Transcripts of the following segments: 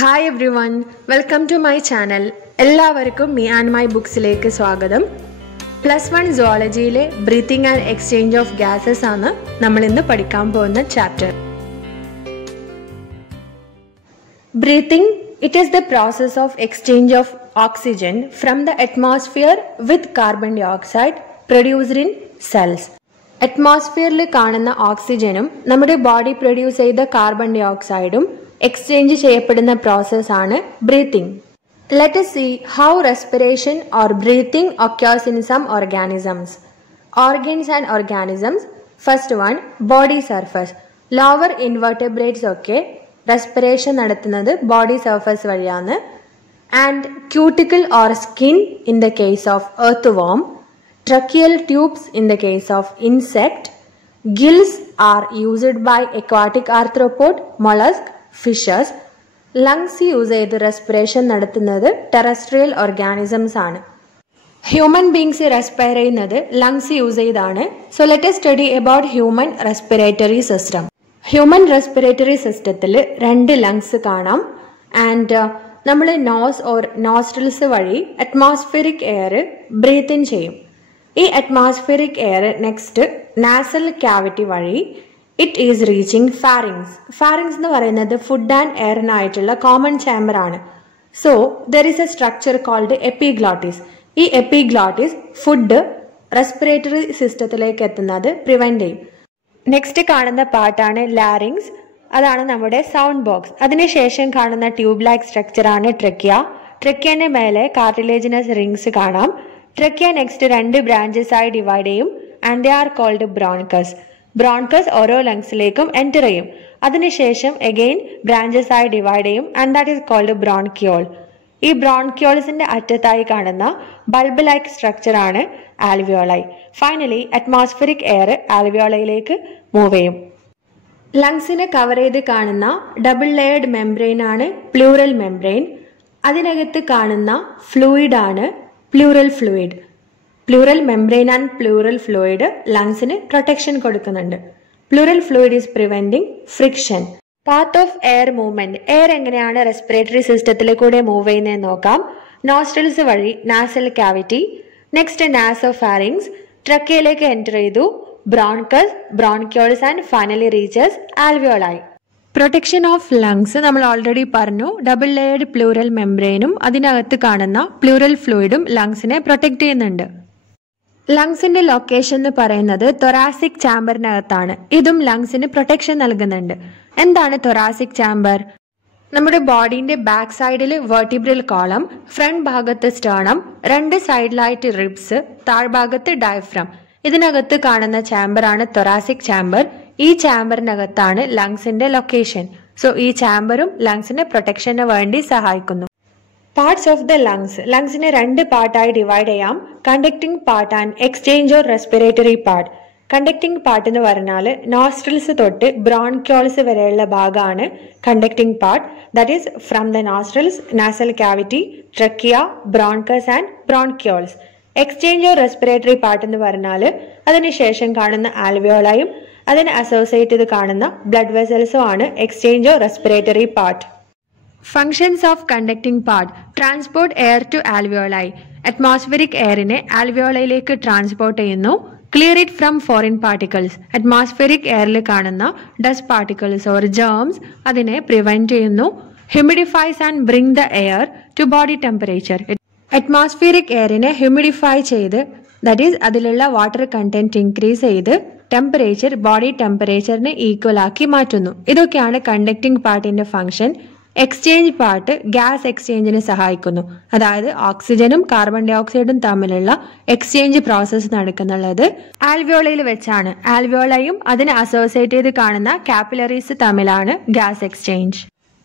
Hi everyone, welcome to my channel. എല്ലാവർക്കും Me and My Books-ലേക്ക് സ്വാഗതം. +1 സുവോളജിയിലെ breathing and exchange of gases ആണ് നമ്മൾ ഇന്ന് പഠിക്കാൻ പോകുന്ന chapter. Breathing, it is the process of exchange of oxygen from the atmosphere with carbon dioxide produced in cells. അറ്റ്മോസ്ഫിയറിൽ കാണുന്ന ഓക്സിജനും നമ്മുടെ ബോഡി പ്രൊഡ്യൂസ് ചെയ്ത കാർബൺ ഡൈ ഓക്സൈഡും എക്സ്ചേഞ്ച് ചെയ്യപ്പെടുന്ന പ്രോസസ്സാണ് breathing. Let us see how respiration or breathing occurs in some organisms. Organs and organisms. First one, body surface. Lower invertebrates ഒക്കെ respiration നടത്തുന്നത് body surface വഴിയാണ്. And cuticle or skin in the case of earthworm. Tracheal tubes in the case of insect. Gills are used by aquatic arthropod, mollusk, fishes. Lungs use ചെയ്ത് respiration നടത്തുന്നത് terrestrial organisms ആണ്. Human beings respire ചെയ്യുന്നത് lungs use ചെയ്താണ്. So let us study about human respiratory system. Human respiratory സിസ്റ്റത്തിൽ 2 lungs കാണാം. And നമ്മൾ nose or nostrils വഴി atmospheric air breathe in ചെയ്യും. ഈ atmospheric air next nasal cavity വഴി it is reaching pharynx. Pharynx എന്ന് പറയുന്നത് ഫുഡ് ആൻഡ് എയറിനായിട്ടുള്ള കോമൺ ചാമ്പർ ആണ്. So there is a structure called epiglottis. ഈ എപ്പിഗ്ലോട്ടിസ് ഫുഡ് റെസ്പിറേറ്ററി സിസ്റ്റത്തിലേക്ക് എത്തുന്നത് പ്രിവെന്റ് ചെയ്യും. നെക്സ്റ്റ് കാണുന്ന പാർട്ടാണ് ലാരിങ്സ്. അതാണ് നമ്മുടെ സൗണ്ട് ബോക്സ്. അതിനുശേഷം കാണുന്ന ട്യൂബ് ലൈക്ക് സ്ട്രക്ചർ ആണ് ട്രക്കിയ. ട്രക്കിയന്റെ മേലെ കാർട്ടിലേജിനസ് റിങ്സ് കാണാം. ട്രക്കിയ നെക്സ്റ്റ് 2 ബ്രാഞ്ചസ് ആയി ഡിവൈഡ് ചെയ്യും. And they are called bronchus. Bronchus ഓരോ ലങ്സിലേക്കും എൻറ്റർ ചെയ്യും. അതിനുശേഷം അഗെയിൻ ബ്രാഞ്ചസ് ആയി ഡിവൈഡ് ചെയ്യും. And that is called bronchiole. ഈ ബ്രോൺക്യോൾസിന്റെ അറ്റത്തായി കാണുന്ന ബൾബ് ലൈക്ക് സ്ട്രക്ചർ ആണ് ആൽവിയോളൈ. ഫൈനലി അറ്റ്മോസ്ഫിയറിക് എയർ ആൽവിയോളയിലേക്ക് മൂവ് ചെയ്യും. ലങ്സിനെ കവർ ചെയ്ത് കാണുന്ന ഡബിൾ ലെയർഡ് മെംബ്രെയിൻ ആണ് പ്ലൂറൽ മെംബ്രെയിൻ. അതിനകത്ത് കാണുന്ന ഫ്ലൂയിഡ് ആണ് pleural fluid. Pleural membrane and pleural fluid ലങ്സിന് പ്രൊട്ടക്ഷൻ കൊടുക്കുന്നുണ്ട്. Pleural fluid is preventing friction. Path of air movement. Air എങ്ങനെയാണ് റെസ്പിറേറ്ററി സിസ്റ്റത്തിൽ കൂടെ മൂവ് ചെയ്യുന്നതെന്ന് നോക്കാം. നോസ്ട്രിൽസ് വഴി നാസൽ ക്യാവിറ്റി, നെക്സ്റ്റ് നാസോഫാരിങ്സ്, ട്രക്കിയയിലേക്ക് എൻറ്റർ ചെയ്തു, bronchus, bronchioles and finally reaches alveoli. Protection of lungs നമ്മൾ ഓൾറെഡി പറഞ്ഞു. ഡബിൾ ലെയർഡ് പ്ലൂറൽ മെംബ്രെയിനും അതിനകത്ത് കാണുന്ന പ്ലൂറൽ ഫ്ലൂയിഡും ലങ്സിനെ പ്രൊട്ടക്ട് ചെയ്യുന്നുണ്ട്. ലങ്സിന്റെ ലൊക്കേഷൻ എന്ന് പറയുന്നത് തൊറാസിക് ചാമ്പറിനകത്താണ്. ഇതും ലങ്സിന് പ്രൊട്ടക്ഷൻ നൽകുന്നുണ്ട്. എന്താണ് തൊറാസിക് ചാമ്പർ? നമ്മുടെ ബോഡീന്റെ ബാക്ക് സൈഡിൽ വെർട്ടിബ്രൽ കോളം, ഫ്രണ്ട് ഭാഗത്ത് സ്റ്റേർണം, 2 സൈഡിലായിട്ട് റിബ്സ്, താഴ്ഭാഗത്ത് ഡയഫ്രം. ഇതിനകത്ത് കാണുന്ന ചാമ്പറാണ് തൊറാസിക് ചാമ്പർ. ഈ ചാമ്പറിനകത്താണ് ലങ്സിന്റെ ലൊക്കേഷൻ. സോ ഈ ചാമ്പറും ലങ്സിന്റെ പ്രൊട്ടക്ഷന് വേണ്ടി സഹായിക്കുന്നു. Parts of the lungs. ലങ്സിനെ 2 പാർട്ടായി ഡിവൈഡ് ചെയ്യാം. Conducting part and exchange or respiratory part. Conducting part എന്ന് പറഞ്ഞാൽ നോസ്ട്രിൽസ് തൊട്ട് ബ്രോൺക്യോൾസ് വരെയുള്ള ഭാഗമാണ് conducting part. That is from the nostrils, nasal cavity, trachea, bronchus and bronchioles. Exchange or respiratory part എന്ന് പറഞ്ഞാൽ അതിനുശേഷം കാണുന്ന ആൽവിയോളയും അതിനെ അസോസിയേറ്റ് ചെയ്ത് കാണുന്ന ബ്ലഡ് വെസൽസും ആണ് exchange or respiratory part. Functions of conducting part. Transport air to alveoli. Atmospheric എയറിനെ ആൽവിയോളയിലേക്ക് ട്രാൻസ്പോർട്ട് ചെയ്യുന്നു. Clear it from foreign particles. Atmospheric എയറിൽ കാണുന്ന ഡസ്റ്റ് പാർട്ടിക്കിൾസ് ഓർ ജേംസ് അതിനെ പ്രിവെന്റ് ചെയ്യുന്നു. Humidifies and bring the air to body temperature. Atmospheric എയറിനെ humidify ചെയ്ത്, that is അതിലുള്ള വാട്ടർ കണ്ടന്റ് ഇൻക്രീസ് ചെയ്ത് ടെമ്പറേച്ചർ ബോഡി ടെമ്പറേച്ചറിനെ ഈക്വൽ ആക്കി മാറ്റുന്നു. ഇതൊക്കെയാണ് കണ്ടക്ടിംഗ് പാർട്ടിന്റെ ഫംഗ്ഷൻ. എക്സ്ചേഞ്ച് പാർട്ട് ഗ്യാസ് എക്സ്ചേഞ്ചിന് സഹായിക്കുന്നു. അതായത് ഓക്സിജനും കാർബൺ ഡൈ ഓക്സൈഡും തമ്മിലുള്ള എക്സ്ചേഞ്ച് പ്രോസസ്സ് നടക്കുന്നുള്ളത് ആൽവിയോളയിൽ വെച്ചാണ്. ആൽവിയോളയും അതിനെ അസോസിയേറ്റ് ചെയ്ത് കാണുന്ന കാപ്പിലറീസ് തമ്മിലാണ് gas exchange.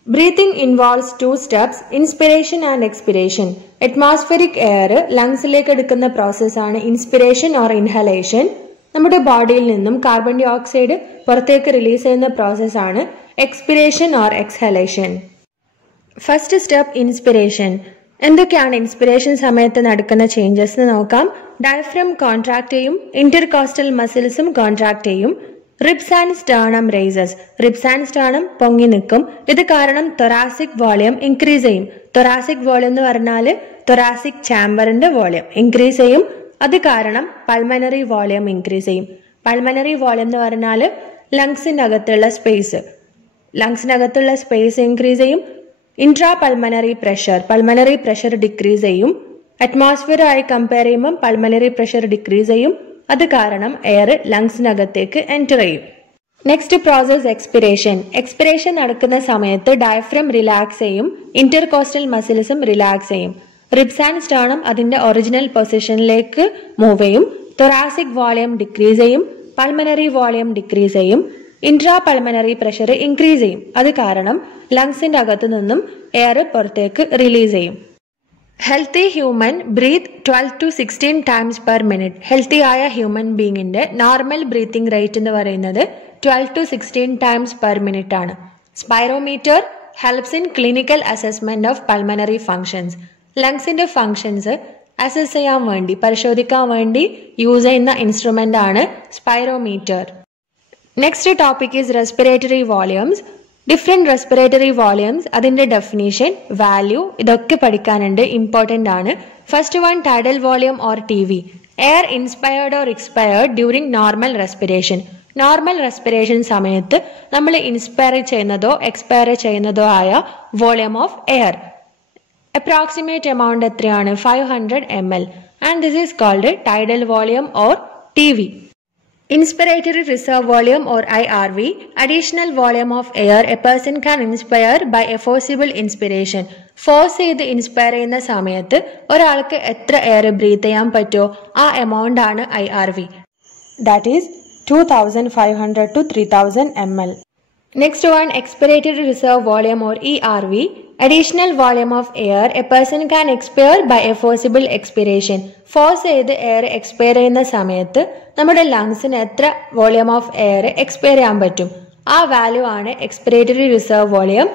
Breathing involves 2 steps, inspiration and expiration. Atmospheric air ലങ്സിലേക്ക് എടുക്കുന്ന പ്രോസസ്സാണ് ഇൻസ്പിരേഷൻ ഓർ ഇൻഹലേഷൻ. നമ്മുടെ ബോഡിയിൽ നിന്നും കാർബൺ ഡൈ ഓക്സൈഡ് പുറത്തേക്ക് റിലീസ് ചെയ്യുന്ന പ്രോസസ്സാണ് expiration or exhalation. First step inspiration. എന്തൊക്കെയാണ് ഇൻസ്പിരേഷൻ സമയത്ത് നടക്കുന്ന ചേഞ്ചസ് എന്ന് നോക്കാം. ഡയഫ്രം കോൺട്രാക്ട് ചെയ്യും, ഇന്റർകോസ്റ്റൽ മസിൽസും കോൺട്രാക്ട് ചെയ്യും. Ribs and sternum rises. Ribs and sternum പൊങ്ങി നിൽക്കും. ഇത് കാരണം തൊറാസിക് വോളിയം ഇൻക്രീസ് ചെയ്യും. തൊറാസിക് വോളിയം എന്ന് പറഞ്ഞാൽ തൊറാസിക് ചാമ്പറിന്റെ വോളിയം ഇൻക്രീസ് ചെയ്യും. അത് കാരണം പൾമനറി വോളിയം ഇൻക്രീസ് ചെയ്യും. പൾമനറി വോളിയം എന്ന് പറഞ്ഞാൽ ലങ്സിനകത്തുള്ള സ്പേസ് ഇൻക്രീസ് ചെയ്യും. ഇൻട്രാ പൾമനറി പ്രഷർ ഡിക്രീസ് ചെയ്യും. അറ്റ്മോസ്ഫിയറുമായി കമ്പയർ ചെയ്യുമ്പോൾ പൾമനറി പ്രഷർ ഡിക്രീസ് ചെയ്യും. അത് കാരണം എയർ ലങ്സിനകത്തേക്ക് എൻറ്റർ ചെയ്യും. Next process expiration. എക്സ്പിരേഷൻ നടക്കുന്ന സമയത്ത് ഡയഫ്രം റിലാക്സ് ചെയ്യും. ഇന്റർകോസ്റ്റൽ മസിൽസും റിലാക്സ് ചെയ്യും. റിബ്സ് ആൻഡ് സ്റ്റേർണം അതിന്റെ ഒറിജിനൽ പൊസിഷനിലേക്ക് മൂവ് ചെയ്യും. തൊറാസിക് വോളിയം ഡിക്രീസ് ചെയ്യും. പൾമനറി വോളിയം ഡിക്രീസ് ചെയ്യും. ഇൻട്രാ പൾമനറി പ്രഷർ ഇൻക്രീസ് ചെയ്യും. അത് കാരണം ലങ്സിന്റെ അകത്തു നിന്നും എയർ പുറത്തേക്ക് റിലീസ് ചെയ്യും. Healthy human breathe 12 to 16 times per minute. Healthy ആയ ഹ്യൂമൻ ബീങ്ങിന്റെ നോർമൽ ബ്രീത്തിങ് റേറ്റ് എന്ന് പറയുന്നത് 12 to 16 times per minute ആണ്. Spirometer helps in clinical assessment of pulmonary functions. ലങ്സിന്റെ ഫങ്ഷൻസ് അസസ് ചെയ്യാൻ വേണ്ടി, പരിശോധിക്കാൻ വേണ്ടി യൂസ് ചെയ്യുന്ന ഇൻസ്ട്രുമെന്റ് ആണ് spirometer. Next topic is respiratory volumes. Different respiratory volumes, അതിന്റെ ഡെഫിനേഷൻ, വാല്യൂ, ഇതൊക്കെ പഠിക്കാനുണ്ട്, ഇമ്പോർട്ടന്റ് ആണ്. First one, tidal volume or T V. Air inspired or expired during normal respiration. Normal respiration സമയത്ത് നമ്മൾ ഇൻസ്പയർ ചെയ്യുന്നതോ expire ചെയ്യുന്നതോ ആയ volume of air. Approximate amount എത്രയാണ്? 500 ml. And this is called tidal volume or T V. Inspiratory reserve volume or IRV, additional volume of air a person can inspire by a forcible inspiration. Force ചെയ്ത് inspire ചെയ്യുന്ന സമയത്ത് ഒരാൾക്ക് എത്ര air breath ചെയ്യാൻ പറ്റുമോ ആ amount ആണ് IRV. That is 2500 to 3000 ml. Next one, expiratory reserve volume or ERV, additional volume of air a person can expire by a forcible expiration. Force ചെയ്ത് എയർ എക്സ്പയർ ചെയ്യുന്ന സമയത്ത് നമ്മുടെ ലങ്സിന് എത്ര വോളിയം ഓഫ് എയർ എക്സ്പയർ ചെയ്യാൻ പറ്റും ആ value ആണ് expiratory reserve volume.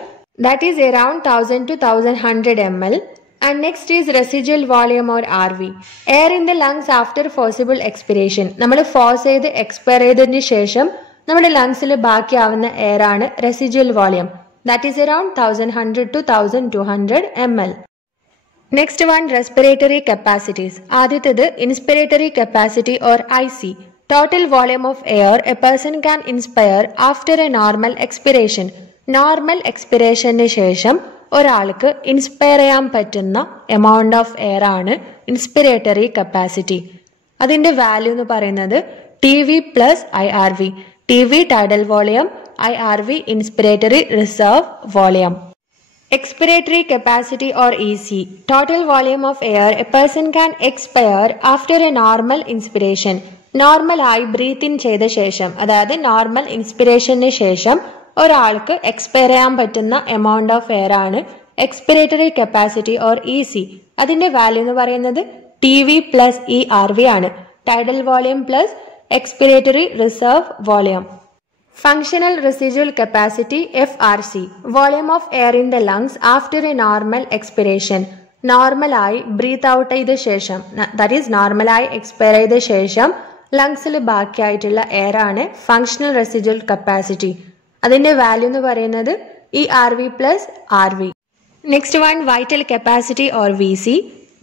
That is around 1000 to 1100 ml. And next is residual volume or RV. Air in the lungs after forcible expiration. നമ്മൾ ഫോഴ്സ് ചെയ്ത് എക്സ്പയർ ചെയ്തതിന് ശേഷം നമ്മുടെ ലങ്സിൽ ബാക്കിയാവുന്ന എയർ ആണ് residual volume. That is around 1100 to 1200 ml. Next one, respiratory capacities. ആദ്യത്തേത് inspiratory capacity or IC. Total volume of air a person can inspire after a normal expiration. Normal എക്സ്പിറേഷന് ശേഷം ഒരാൾക്ക് ഇൻസ്പയർ ചെയ്യാൻ പറ്റുന്ന എമൗണ്ട് ഓഫ് എയർ ആണ് inspiratory capacity. അതിന്റെ value എന്ന് പറയുന്നത് TV plus IRV. TV tidal volume, IRV inspiratory reserve volume. Expiratory capacity or EC. Total volume of air a person can expire after a normal inspiration. Normal ആയി breath in ചെയ്ത ശേഷം, അതായത് normal ഇൻസ്പിറേഷന് ശേഷം ഒരാൾക്ക് expire ചെയ്യാൻ പറ്റുന്ന amount of air ആണ് expiratory capacity or EC. അതിന്റെ വാല്യൂ എന്ന് പറയുന്നത് TV plus ERV ആണ്. Tidal volume plus expiratory reserve volume. Functional residual capacity FRC. Volume of air in the lungs after a normal expiration. Normal ആയി breath out ചെയ്ത ശേഷം, that is normal ആയി expire ചെയ്ത ശേഷം ലങ്സിൽ ബാക്കിയായിട്ടുള്ള air ആണ് functional residual capacity. അതിന്റെ value എന്ന് പറയുന്നത് ERV plus RV. Next one, vital capacity or VC.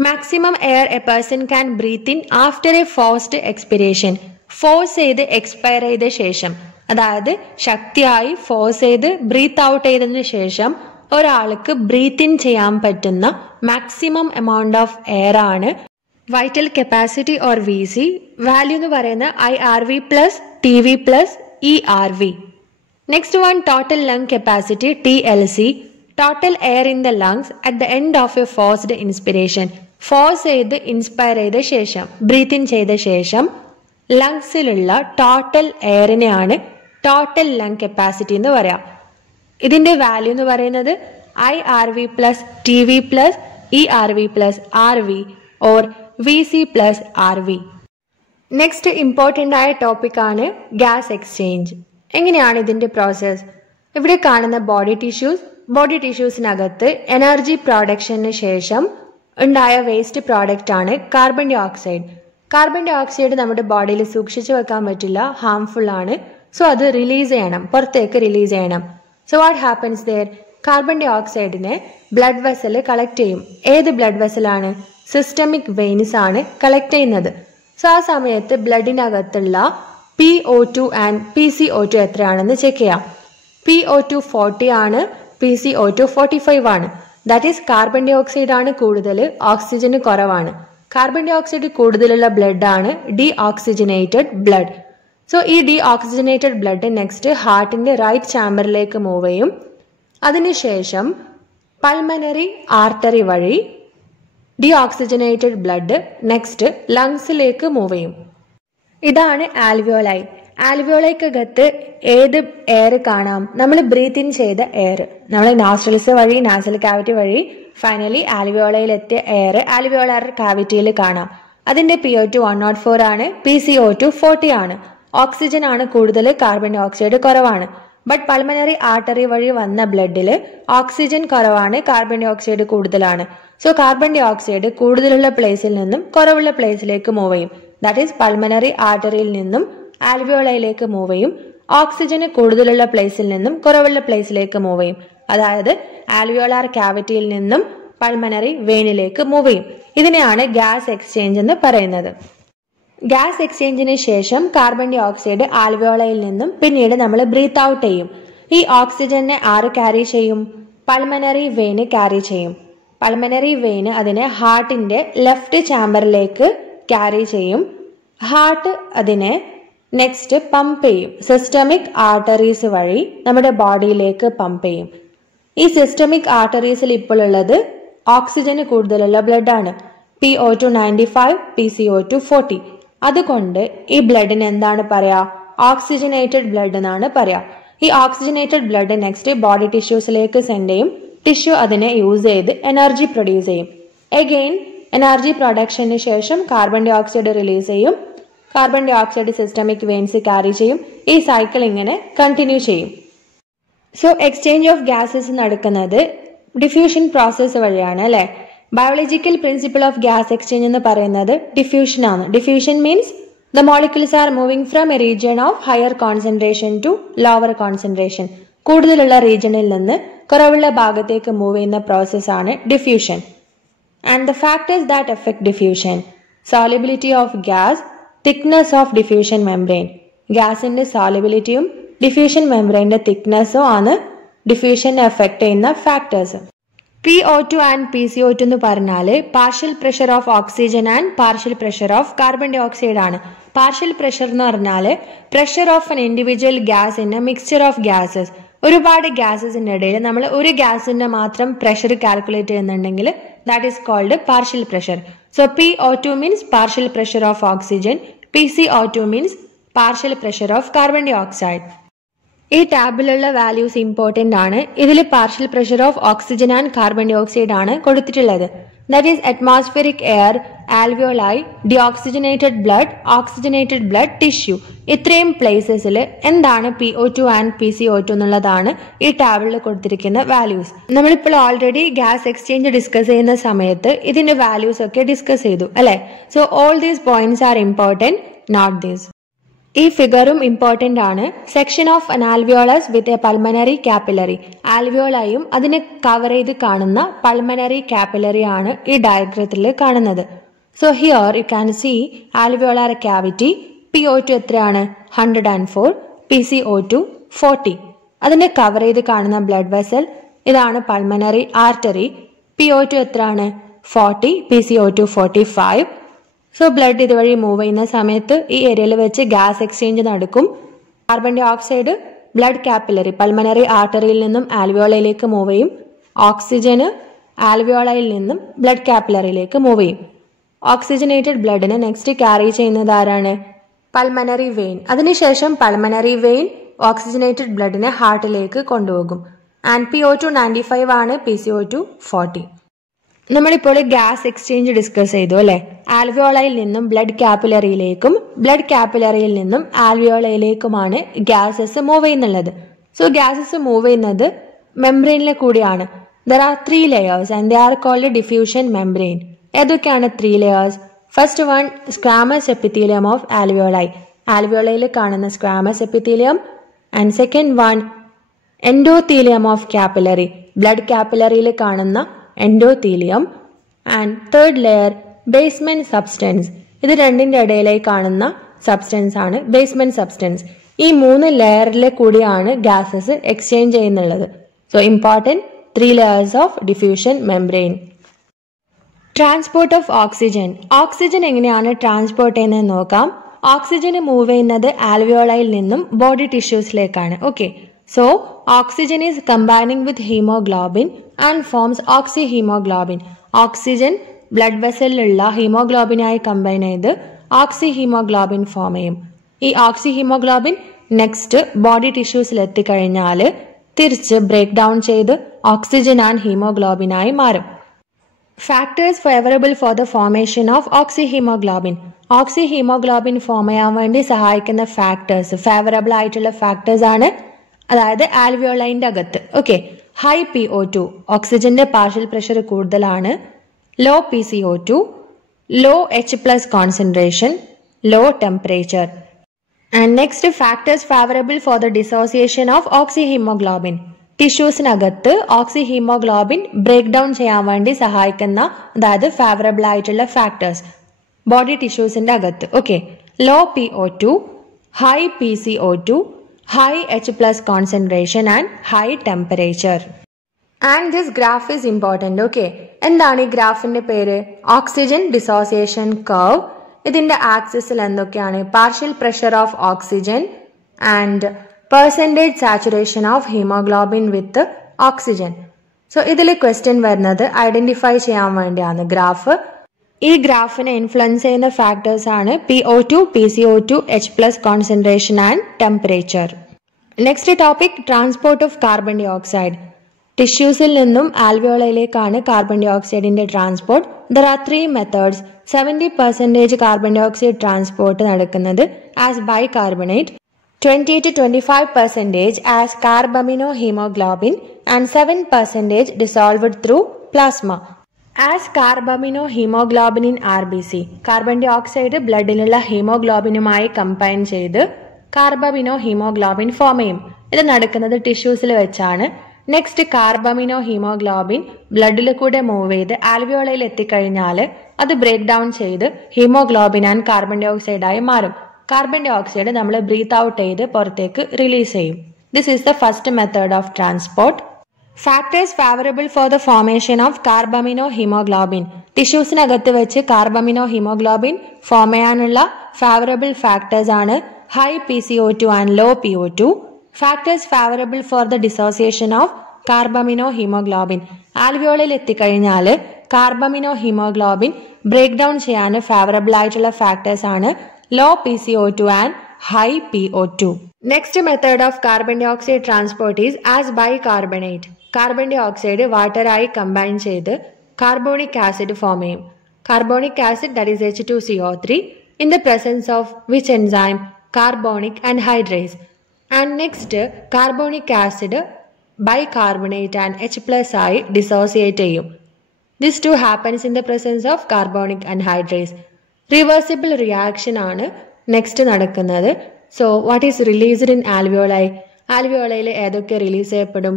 Maximum air a person can breath in after A forced expiration. Force ചെയ്ത് എക്സ്പയർ ചെയ്ത ശേഷം, അതായത് ശക്തിയായി ഫോഴ്സ് ചെയ്ത് ബ്രീത്ത് ഔട്ട് ചെയ്തതിനു ശേഷം ഒരാൾക്ക് ബ്രീത്ത് ഇൻ ചെയ്യാൻ പറ്റുന്ന മാക്സിമം എമൗണ്ട് ഓഫ് എയർ ആണ് vital capacity or VC. Value എന്ന് പറയുന്ന IRV plus TV plus ERV. Next one, total lung capacity TLC. Total air in the lungs at the end of A forced inspiration. Force ചെയ്ത് inspire ചെയ്ത ശേഷം, breath in ചെയ്ത ശേഷം ലങ്സിലുള്ള total എയറിനെയാണ് total lung capacity എന്ന് പറയാം. ഇതിന്റെ value എന്ന് പറയുന്നത് IRV plus TV plus ERV plus RV or VC plus RV. Next important ആയ ടോപ്പിക് ആണ് ഗ്യാസ് എക്സ്ചേഞ്ച്. എങ്ങനെയാണ് ഇതിന്റെ പ്രോസസ്? ഇവിടെ കാണുന്ന ബോഡി ടിഷ്യൂസിനകത്ത് എനർജി പ്രൊഡക്ഷന് ശേഷം ഉണ്ടായ വേസ്റ്റ് പ്രോഡക്റ്റ് ആണ് carbon dye oxide. Carbon dye oxide നമ്മുടെ ബോഡിയിൽ സൂക്ഷിച്ചു വെക്കാൻ പറ്റില്ല, ഹാംഫുൾ ആണ്. സോ അത് റിലീസ് ചെയ്യണം, പുറത്തേക്ക് റിലീസ് ചെയ്യണം. So what happens there? Carbon ഡൈ ഓക്സൈഡിനെ ബ്ലഡ് വെസൽ കളക്ട് ചെയ്യും. ഏത് ബ്ലഡ് വെസലാണ്? സിസ്റ്റമിക് വെയിൻസ് ആണ് കളക്ട് ചെയ്യുന്നത്. സോ ആ സമയത്ത് ബ്ലഡിനകത്തുള്ള PO2 ആൻഡ് PCO2 എത്രയാണെന്ന് ചെക്ക് ചെയ്യാം. PO2 40 ആണ്, PCO2 45 ആണ്. That is carbon dye oxide ആണ് കൂടുതൽ, ഓക്സിജന് കുറവാണ്. കാർബൺ ഡൈ ഓക്സൈഡ് കൂടുതലുള്ള ബ്ലഡ് ആണ് ഡീഓക്സിജനേറ്റഡ് ബ്ലഡ്. സോ ഈ ഡീഓക്സിജനേറ്റഡ് ബ്ലഡ് നെക്സ്റ്റ് ഹാർട്ടിന്റെ റൈറ്റ് ചാമ്പറിലേക്ക് മൂവ് ചെയ്യും. അതിനുശേഷം പൾമനറി ആർട്ടറി വഴി ഡീഓക്സിജനേറ്റഡ് ബ്ലഡ് നെക്സ്റ്റ് ലങ്സിലേക്ക് മൂവ് ചെയ്യും. ഇതാണ് ആൽവിയോളൈ. ആൽവിയോളൈക്കകത്ത് ഏത് എയർ കാണാം? നമ്മൾ ബ്രീത്ത് ഇൻ ചെയ്ത എയർ, നമ്മൾ നോസ്ട്രൽസ് വഴി നാസൽ കാവിറ്റി വഴി ഫൈനലി ആൽവിയോളയിൽ എത്തിയ എയർ ആൽവിയോളാർ കാവിറ്റിയിൽ കാണാം. അതിന്റെ PO2 104 ആണ്, PCO2 40 ആണ്. ഓക്സിജൻ ആണ് കൂടുതൽ, കാർബൺ ഡൈ ഓക്സൈഡ് കുറവാണ്. ബട്ട് പൾമനറി ആർട്ടറി വഴി വന്ന ബ്ലഡിൽ ഓക്സിജൻ കുറവാണ്, കാർബൺ ഡൈ ഓക്സൈഡ് കൂടുതലാണ്. സോ കാർബൺ ഡൈ ഓക്സൈഡ് കൂടുതലുള്ള പ്ലേസിൽ നിന്നും കുറവുള്ള പ്ലേസിലേക്ക് മൂവ് ചെയ്യും. ദാറ്റ് ഈസ് പൾമനറി ആർട്ടറിയിൽ നിന്നും ആൽവിയോളയിലേക്ക് മൂവ് ചെയ്യും. ഓക്സിജന് കൂടുതലുള്ള പ്ലേസിൽ നിന്നും കുറവുള്ള പ്ലേസിലേക്ക് മൂവ് ചെയ്യും. അതായത് ആൽവിയോളാർ കാവിറ്റിയിൽ നിന്നും പൾമനറി വെയിനിലേക്ക് മൂവ് ചെയ്യും. ഇതിനെയാണ് ഗ്യാസ് എക്സ്ചേഞ്ച് എന്ന് പറയുന്നത്. ഗ്യാസ് എക്സ്ചേഞ്ചിന് ശേഷം കാർബൺ ഡൈ ഓക്സൈഡ് ആൽവിയോളയിൽ നിന്നും പിന്നീട് നമ്മൾ ബ്രീത്ത് ഔട്ട് ചെയ്യും. ഈ ഓക്സിജനെ ആര് ക്യാരി ചെയ്യും? പൾമനറി വെയിന് ക്യാരി ചെയ്യും. പൾമനറി വെയിന് അതിനെ ഹാർട്ടിന്റെ ലെഫ്റ്റ് ചാമ്പറിലേക്ക് ക്യാരി ചെയ്യും. ഹാർട്ട് അതിനെ നെക്സ്റ്റ് പമ്പ് ചെയ്യും. സിസ്റ്റമിക് ആർട്ടറീസ് വഴി നമ്മുടെ ബോഡിയിലേക്ക് പമ്പ് ചെയ്യും. ഈ സിസ്റ്റമിക് ആർട്ടറീസിൽ ഇപ്പോൾ ഉള്ളത് ഓക്സിജന് കൂടുതലുള്ള ബ്ലഡ് ആണ്, PO2 95, PCO2 40. അതുകൊണ്ട് ഈ ബ്ലഡിന് എന്താണ് പറയാ? ഓക്സിജനേറ്റഡ് ബ്ലഡ് എന്നാണ് പറയാ. ഈ ഓക്സിജനേറ്റഡ് ബ്ലഡ് നെക്സ്റ്റ് ബോഡി ടിഷ്യൂസിലേക്ക് സെൻഡ് ചെയ്യും. ടിഷ്യൂ അതിനെ യൂസ് ചെയ്ത് എനർജി പ്രൊഡ്യൂസ് ചെയ്യും. അഗെയിൻ എനർജി പ്രൊഡക്ഷന് ശേഷം കാർബൺ ഡൈ ഓക്സൈഡ് റിലീസ് ചെയ്യും. Carbon dye oxide systemic veins carry ചെയ്യും. ഈ സൈക്കിൾ ഇങ്ങനെ കണ്ടിന്യൂ ചെയ്യും. സോ എക്സ്ചേഞ്ച് ഓഫ് ഗ്യാസസ് നടക്കുന്നത് ഡിഫ്യൂഷൻ പ്രോസസ് വഴിയാണ് അല്ലെ. Biological principle of gas exchange എന്ന് പറയുന്നത് ഡിഫ്യൂഷൻ ആണ്. Diffusion means the molecules are moving from a region of higher concentration to lower concentration. കൂടുതലുള്ള റീജിയനിൽ നിന്ന് കുറവുള്ള ഭാഗത്തേക്ക് മൂവ് ചെയ്യുന്ന പ്രോസസ് ആണ് diffusion. And the factors that affect diffusion: solubility of gas, thickness of diffusion membrane. ഗ്യാസിന്റെ സോളിബിലിറ്റിയും diffusion മെംബ്രെയിന്റെ തിക്നെസ്സും ആണ് ഡിഫ്യൂഷനെ എഫക്ട് ചെയ്യുന്ന ഫാക്ടേഴ്സ്. PO2 ആൻഡ് PCO2 എന്ന് പറഞ്ഞാൽ partial pressure of oxygen and partial pressure of carbon dye oxide ആണ്. പാർഷ്യൽ പ്രഷർ എന്ന് പറഞ്ഞാൽ pressure of an individual gas in a mixture of gases. ഒരുപാട് ഗ്യാസസിന്റെ ഇടയിൽ നമ്മൾ ഒരു ഗ്യാസിന്റെ മാത്രം പ്രഷർ കാൽക്കുലേറ്റ് ചെയ്യുന്നുണ്ടെങ്കിൽ that is called partial pressure. So PO2 means partial pressure of oxygen, PCO2 means partial pressure of carbon dye oxide. ഈ ടാബിലുള്ള വാല്യൂസ് ഇമ്പോർട്ടന്റ് ആണ്. ഇതിൽ partial pressure of oxygen and carbon dye oxide ആണ് കൊടുത്തിട്ടുള്ളത്. That is atmospheric air, alveoli, deoxygenated blood, oxygenated blood tissue. ഇത്രയും പ്ലേസസിൽ എന്താണ് PO2 and PCO2 എന്നുള്ളതാണ് ഈ ടാബിളിൽ കൊടുത്തിരിക്കുന്ന വാല്യൂസ്. നമ്മളിപ്പോൾ ഓൾറെഡി ഗ്യാസ് എക്സ്ചേഞ്ച് ഡിസ്കസ് ചെയ്യുന്ന സമയത്ത് ഇതിന്റെ വാല്യൂസ് ഒക്കെ ഡിസ്കസ് ചെയ്തു അല്ലെ. So all these points are important, note these. ഈ ഫിഗറും ഇമ്പോർട്ടന്റ് ആണ്. Section of an alveolus with a pulmonary capillary. ആൽവിയോളയും അതിനെ കവർ ചെയ്ത് കാണുന്ന പൾമനറി കാപ്പിലറി ആണ് ഈ ഡയഗ്രത്തിൽ കാണുന്നത്. So here you can see alveolar cavity. PO2 എത്രയാണ്? 104, PCO2 40. അതിനെ കവർ ചെയ്ത് കാണുന്ന ബ്ലഡ് വെസൽ ഇതാണ് പൾമനറി ആർട്ടറി. PO2 എത്രയാണ്? 40, PCO2 45. സോ ബ്ലഡ് ഇതുവഴി മൂവ് ചെയ്യുന്ന സമയത്ത് ഈ ഏരിയയിൽ വെച്ച് ഗ്യാസ് എക്സ്ചേഞ്ച് നടക്കും. Carbon dye oxide blood capillary pulmonary ആർട്ടറിയിൽ നിന്നും ആൽവിയോളയിലേക്ക് മൂവ് ചെയ്യും. ഓക്സിജന് ആൽവിയോളയിൽ നിന്നും ബ്ലഡ് കാപ്പിലറിയിലേക്ക് മൂവ് ചെയ്യും. ഓക്സിജനേറ്റഡ് ബ്ലഡിനെ നെക്സ്റ്റ് ക്യാരി ചെയ്യുന്നത് ആരാണ്? Pulmonary vein. അതിനുശേഷം പൾമനറി വെയിൻ ഓക്സിജനേറ്റഡ് ബ്ലഡിനെ ഹാർട്ടിലേക്ക് കൊണ്ടുപോകും. ആൻഡ് PO2 95 ആണ്, PCO2 40. നമ്മളിപ്പോൾ ഗ്യാസ് എക്സ്ചേഞ്ച് ഡിസ്കസ് ചെയ്തു അല്ലെ. ആൽവിയോളയിൽ നിന്നും ബ്ലഡ് കാപ്പിലറിയിലേക്കും ബ്ലഡ് കാപ്പിലറിയിൽ നിന്നും ആൽവിയോളയിലേക്കുമാണ് ഗ്യാസസ് മൂവ് ചെയ്യുന്നുള്ളത്. സോ ഗ്യാസസ് മൂവ് ചെയ്യുന്നത് മെംബ്രെയിനിലെ കൂടിയാണ്. There are 3 layers and they are called diffusion membrane. ഏതൊക്കെയാണ് 3 layers? First one, squamous epithelium of alveoli. ആൽവിയോളയിൽ കാണുന്ന squamous epithelium. And second one endothelium of capillary, blood കാപ്പിലറിയിൽ കാണുന്ന endothelium. And third layer basement substance, ഇത് രണ്ടിന്റെ ഇടയിലായി കാണുന്ന substance ആണ് ബേസ്മെന്റ് സബ്സ്റ്റൻസ്. ഈ 3 ലെയറിൽ കൂടിയാണ് ഗ്യാസസ് എക്സ്ചേഞ്ച് ചെയ്യുന്നുള്ളത്. So important 3 layers of diffusion membrane. Transport of oxygen, oxygen എങ്ങനെയാണ് ട്രാൻസ്പോർട്ട് ചെയ്യുന്നത് നോക്കാം. ഓക്സിജന് മൂവ് ചെയ്യുന്നത് ആൽവിയോളയിൽ നിന്നും ബോഡി ടിഷ്യൂസിലേക്കാണ്. Okay, so oxygen is combining with haemoglobin and forms oxyhaemoglobin. Oxygen blood വെസലിലുള്ള ഹീമോഗ്ലോബിനായി കമ്പൈൻ ചെയ്ത് ഓക്സി ഹീമോഗ്ലോബിൻ ഫോം ചെയ്യും. ഈ ഓക്സി ഹീമോഗ്ലോബിൻ നെക്സ്റ്റ് ബോഡി ടിഷ്യൂസിൽ എത്തിക്കഴിഞ്ഞാൽ തിരിച്ച് ബ്രേക്ക് ഡൗൺ ചെയ്ത് ഓക്സിജൻ ആൻഡ് ഹീമോഗ്ലോബിനായി മാറും. Factors favourable for the formation of oxy haemoglobin. Oxy haemoglobin form ചെയ്യാൻ വേണ്ടി സഹായിക്കുന്ന ഫാക്ടേഴ്സ്, ഫേവറബിൾ ആയിട്ടുള്ള ഫാക്ടേഴ്സ് ആണ്, അതായത് ആൽവിയോളൈൻ്റെ അകത്ത്. ഓക്കെ, ഹൈ PO2, ഓക്സിജന്റെ പാർഷ്യൽ പ്രഷർ കൂടുതലാണ്. Low PCO2, low H+ concentration, low temperature. And next factors favourable for the dissociation of oxyhaemoglobin. ടിഷ്യൂസിനകത്ത് ഓക്സി ഹീമോഗ്ലോബിൻ ബ്രേക്ക് ഡൗൺ ചെയ്യാൻ വേണ്ടി സഹായിക്കുന്ന, അതായത് ഫേവറബിൾ ആയിട്ടുള്ള ഫാക്ടേഴ്സ് ബോഡി ടിഷ്യൂസിന്റെ അകത്ത്. Okay, low PO2, high PCO2, high H+ concentration and high temperature. And this graph is important. Okay, എന്താണ് ഈ ഗ്രാഫിന്റെ പേര്? Oxygen dissociation curve. ഇതിന്റെ ആക്സിസിൽ എന്തൊക്കെയാണ്? Partial pressure of oxygen and percentage saturation of haemoglobin with oxygen. So ഇതിൽ question വരുന്നത് identify ചെയ്യാൻ വേണ്ടിയാണ് ഗ്രാഫ്. ഈ ഗ്രാഫിനെ ഇൻഫ്ലുവൻസ് ചെയ്യുന്ന ഫാക്ടേഴ്സ് ആണ് PO2, PCO2, H+ concentration and temperature. Next topic transport of carbon dye oxide. ടിഷ്യൂസിൽ നിന്നും ആൽവിയോളയിലേക്കാണ് കാർബൺ ഡൈ ഓക്സൈഡിന്റെ transport. There are 3 methods. 70% carbon dye oxide transport നടക്കുന്നത് as bicarbonate, 20 to 25% as carbaminohemoglobin and 7% dissolved through plasma. As carbaminohemoglobin in RBC, carbon dye oxide ബ്ലഡിലുള്ള ഹീമോഗ്ലോബിനുമായി combine ചെയ്ത് carbaminohaemoglobin form ചെയ്യും. ഇത് നടക്കുന്നത് ടിഷ്യൂസിൽ വെച്ചാണ്. നെക്സ്റ്റ് കാർബമിനോഹീമോഗ്ലോബിൻ ബ്ലഡിൽ കൂടെ മൂവ് ചെയ്ത് ആൽവിയോളയിൽ എത്തിക്കഴിഞ്ഞാൽ അത് ബ്രേക്ക് ഡൗൺ ചെയ്ത് ഹീമോഗ്ലോബിൻ ആൻഡ് കാർബൺ ഡൈ ഓക്സൈഡായി മാറും. കാർബൺ ഡൈ ഓക്സൈഡ് നമ്മൾ ബ്രീത്ത് ഔട്ട് ചെയ്ത് പുറത്തേക്ക് റിലീസ് ചെയ്യും. This is the first method of transport. Factors favourable for the formation of carbaminohaemoglobin. ടിഷ്യൂസിനകത്ത് വെച്ച് കാർബമിനോഹീമോഗ്ലോബിൻ ഫോം ചെയ്യാനുള്ള ഫേവറബിൾ ഫാക്ടേഴ്സ് ആണ് high PCO2 and low PO2. Factors favourable for the dissociation of carbaminohaemoglobin. ആൽവിയോളിൽ എത്തിക്കഴിഞ്ഞാൽ carbaminohaemoglobin break down ചെയ്യാൻ favourable ആയിട്ടുള്ള factors ആണ് low PCO2 and high PO2. Next method of carbon dioxide transport is as bicarbonate. Carbon dioxide water ആയി combine ചെയ്ത് carbonic acid form ചെയ്യും. Carbonic acid, that is H2CO3, in the presence of which enzyme? Carbonic anhydrase. And next carbonic acid bicarbonate and H+ ആയി dissociate ചെയ്യും. This too happens in the presence of carbonic anhydrase. Reversible reaction ആണ് next നടക്കുന്നത്. So what is released in alveoli? ആൽവിയോളയിൽ ഏതൊക്കെ release ചെയ്യപ്പെടും?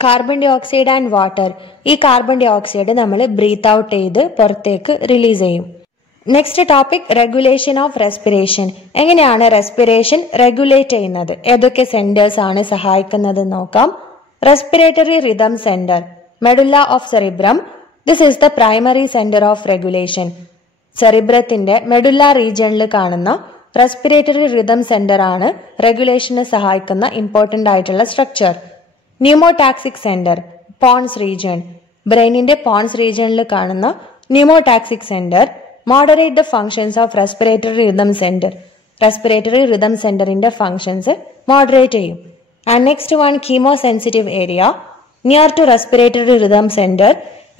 Carbon dye oxide and water. ഈ carbon dye oxide നമ്മൾ breathe out ചെയ്ത് പുറത്തേക്ക് റിലീസ് ചെയ്യും. Next topic regulation of respiration. എങ്ങനെയാണ് റെസ്പിറേഷൻ റെഗുലേറ്റ് ചെയ്യുന്നത്? ഏതൊക്കെ സെന്റേഴ്സ് ആണ് സഹായിക്കുന്നത് നോക്കാം. Respiratory rhythm centre, medulla of cerebrum. This is the primary centre of regulation. സെറിബ്രത്തിന്റെ മെഡുല്ല റീജിയണിൽ കാണുന്ന റെസ്പിറേറ്ററി റിതം സെന്റർ ആണ് റെഗുലേഷന് സഹായിക്കുന്ന ഇമ്പോർട്ടന്റ് ആയിട്ടുള്ള structure. Pneumotaxic centre, pons region. ബ്രെയിനിന്റെ പോൺസ് റീജിയണിൽ കാണുന്ന pneumotaxic centre moderate the functions of respiratory rhythm centre. Respiratory rhythm സെന്ററിന്റെ ഫങ്ഷൻസ് മോഡറേറ്റ് ചെയ്യും. And next one chemosensitive area near to respiratory rhythm centre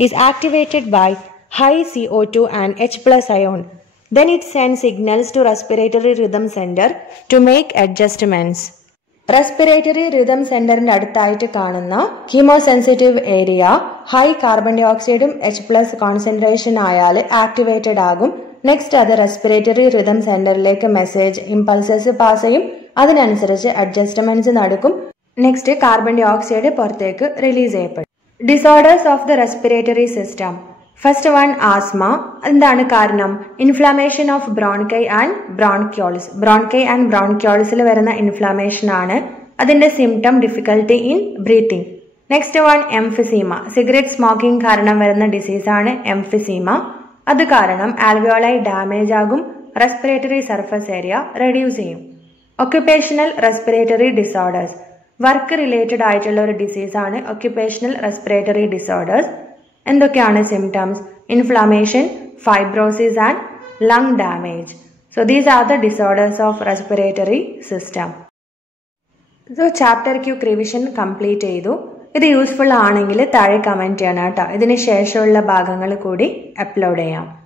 is activated by high CO2 and H+ ion. Then it sends signals to respiratory rhythm center to make adjustments. Respiratory rhythm സെന്ററിന്റെ അടുത്തായിട്ട് കാണുന്ന chemosensitive area high carbon ഡൈ ഓക്സൈഡും H+ concentration ആയാൽ activated ആകും. Next അത് respiratory rhythm സെന്ററിലേക്ക് message impulses pass ചെയ്യും. അതിനനുസരിച്ച് അഡ്ജസ്റ്റ്മെന്റ്സ് നടക്കും. നെക്സ്റ്റ് കാർബൺ ഡൈ ഓക്സൈഡ് പുറത്തേക്ക് റിലീസ് ചെയ്യപ്പെടും. Disorders of the respiratory system. First one asthma. എന്താണ് കാരണം? Inflammation of bronchi and bronchioles. Bronchi and ബ്രോൺക്യോൾസിൽ വരുന്ന ഇൻഫ്ലമേഷൻ ആണ്. അതിന്റെ symptom difficulty in breathing. Next one emphysema. Cigarette smoking കാരണം വരുന്ന ഡിസീസാണ് എംഫിസീമ. അത് കാരണം ആൽവിയോളൈ ഡാമേജ് ആകും. റെസ്പിറേറ്ററി സർഫസ് ഏരിയ റെഡ്യൂസ് ചെയ്യും. Occupational respiratory disorders. Work related ആയിട്ടുള്ള ഒരു ഡിസീസാണ് ഒക്യുപേഷണൽ റെസ്പിറേറ്ററി ഡിസോർഡേഴ്സ്. എന്തൊക്കെയാണ് symptoms? Inflammation, fibrosis and lung damage. So these are the disorders of respiratory system. So chapter quake revision complete ചെയ്തു. ഇത് useful ആണെങ്കിൽ താഴെ comment ചെയ്യണം കേട്ടോ. ഇതിന് ശേഷമുള്ള ഭാഗങ്ങൾ കൂടി അപ്ലോഡ് ചെയ്യാം.